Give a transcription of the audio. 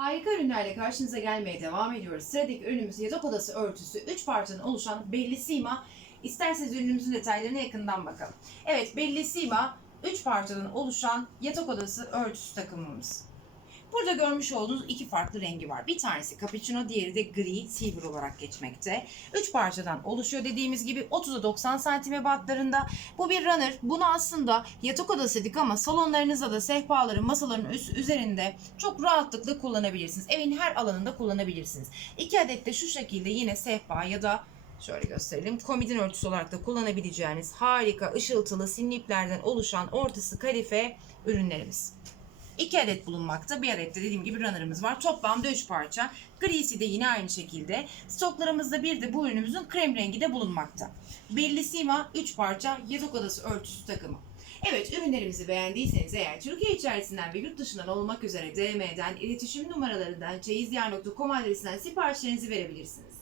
Harika ürünlerle karşınıza gelmeye devam ediyoruz. Sıradaki ürünümüz yatak odası örtüsü 3 parçadan oluşan Bellissima. İsterseniz ürünümüzün detaylarına yakından bakalım. Evet Bellissima 3 parçadan oluşan yatak odası örtüsü takımımız. Burada görmüş olduğunuz iki farklı rengi var. Bir tanesi cappuccino, diğeri de gri, silver olarak geçmekte. Üç parçadan oluşuyor dediğimiz gibi 30'a 90 santim ebatlarında. Bu bir runner. Bunu aslında yatak odası dedik ama salonlarınızda da sehpaların, masaların üst, üzerinde çok rahatlıkla kullanabilirsiniz. Evin her alanında kullanabilirsiniz. İki adet de şu şekilde yine sehpa ya da şöyle gösterelim. Komodin örtüsü olarak da kullanabileceğiniz harika ışıltılı sinliplerden oluşan ortası kadife ürünlerimiz. 2 adet bulunmakta. Bir adet de dediğim gibi runner'ımız var. Toplamda 3 parça. Grisi de yine aynı şekilde. Stoklarımızda bir de bu ürünümüzün krem rengi de bulunmakta. Bellissima 3 parça yatak odası örtüsü takımı. Evet ürünlerimizi beğendiyseniz eğer Türkiye içerisinden ve yurt dışından olmak üzere DM'den, iletişim numaralarından, çeyizyer.com adresinden siparişlerinizi verebilirsiniz.